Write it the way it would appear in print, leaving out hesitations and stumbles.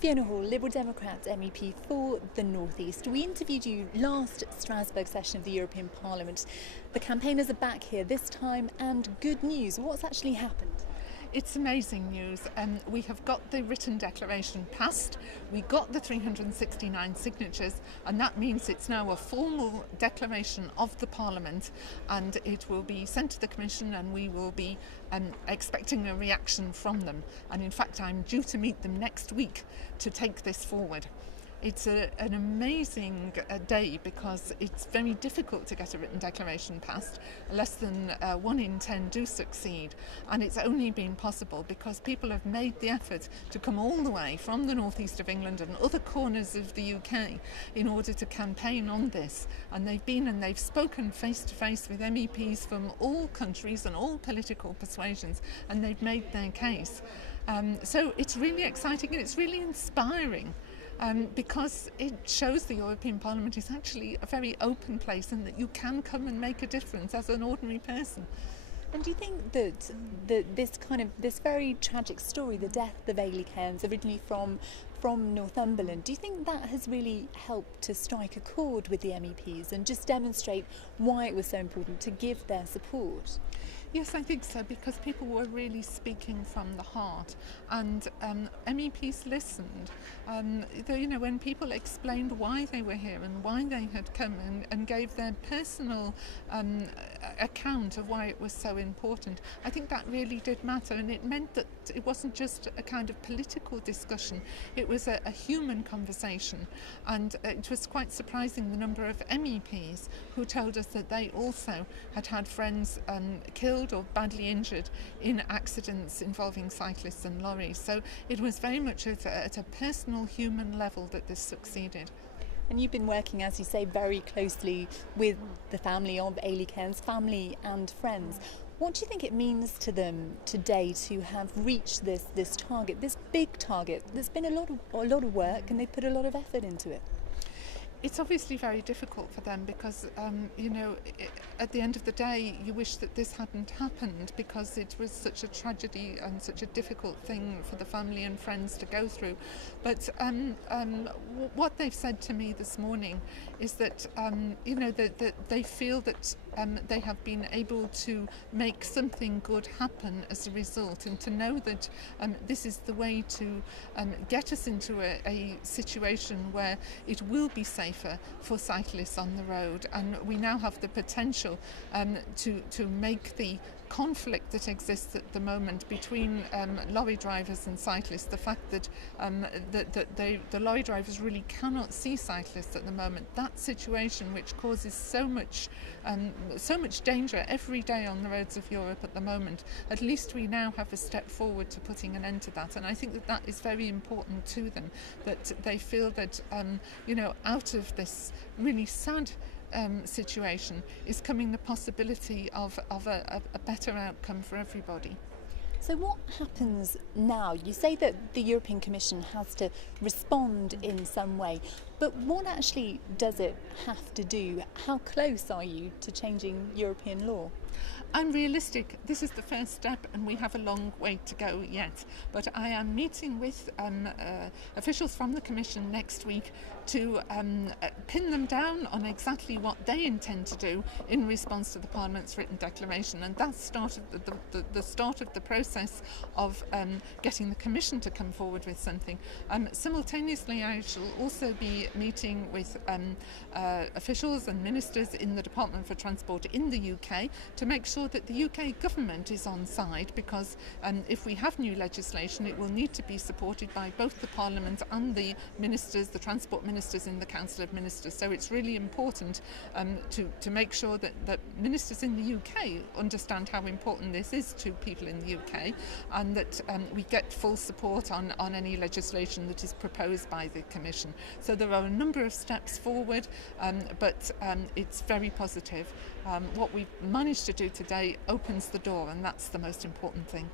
Fiona Hall, Liberal Democrat MEP for the North East. We interviewed you last Strasbourg session of the European Parliament. The campaigners are back here this time, and good news. What's actually happened? It's amazing news. We have got the written declaration passed. We got the 369 signatures, and that means it's now a formal declaration of the Parliament, and it will be sent to the Commission, and we will be expecting a reaction from them. And in fact, I'm due to meet them next week to take this forward. It's an amazing day because it's very difficult to get a written declaration passed. Less than 1 in 10 do succeed, and it's only been possible because people have made the effort to come all the way from the northeast of England and other corners of the UK in order to campaign on this. And they've been and they've spoken face to face with MEPs from all countries and all political persuasions, and they've made their case. So it's really exciting and it's really inspiring. Because it shows the European Parliament is actually a very open place and that you can come and make a difference as an ordinary person. And do you think that this very tragic story, the death of Ailey Cairns, originally from Northumberland, do you think that has really helped to strike a chord with the MEPs and just demonstrate why it was so important to give their support? Yes, I think so, because people were really speaking from the heart, and MEPs listened. When people explained why they were here and why they had come and gave their personal account of why it was so important, I think that really did matter, and it meant that it wasn't just a kind of political discussion, it was a human conversation. And it was quite surprising the number of MEPs who told us that they also had had friends killed or badly injured in accidents involving cyclists and lorries. So it was very much at a personal human level that this succeeded. And you've been working, as you say, very closely with the family of Ailey Cairns, family and friends. What do you think it means to them today to have reached this target, this big target? There's been a lot of work, and they put a lot of effort into it. It's obviously very difficult for them because, at the end of the day, you wish that this hadn't happened because it was such a tragedy and such a difficult thing for the family and friends to go through. But what they've said to me this morning is that, that they feel that they have been able to make something good happen as a result, and to know that this is the way to get us into a situation where it will be safer for cyclists on the road, and we now have the potential to make the conflict that exists at the moment between lorry drivers and cyclists, the fact that the lorry drivers really cannot see cyclists at the moment, that situation which causes so much danger every day on the roads of Europe at the moment, at least we now have a step forward to putting an end to that. And I think that is very important to them, that they feel that out of this really sad situation is coming the possibility of a better outcome for everybody. So what happens now? You say that the European Commission has to respond in some way, but what actually does it have to do? How close are you to changing European law? I'm realistic. This is the first step and we have a long way to go yet. But I am meeting with officials from the Commission next week to pin them down on exactly what they intend to do in response to the Parliament's written declaration. And that's the start of the process of getting the Commission to come forward with something. Simultaneously, I shall also be meeting with officials and ministers in the Department for Transport in the UK to make sure that the UK government is on side, because if we have new legislation, it will need to be supported by both the Parliament and the ministers, the transport ministers in the Council of Ministers. So it's really important to make sure that ministers in the UK understand how important this is to people in the UK, and that we get full support on any legislation that is proposed by the Commission. So there are a number of steps forward, but it's very positive. What we've managed to do today opens the door, and that's the most important thing.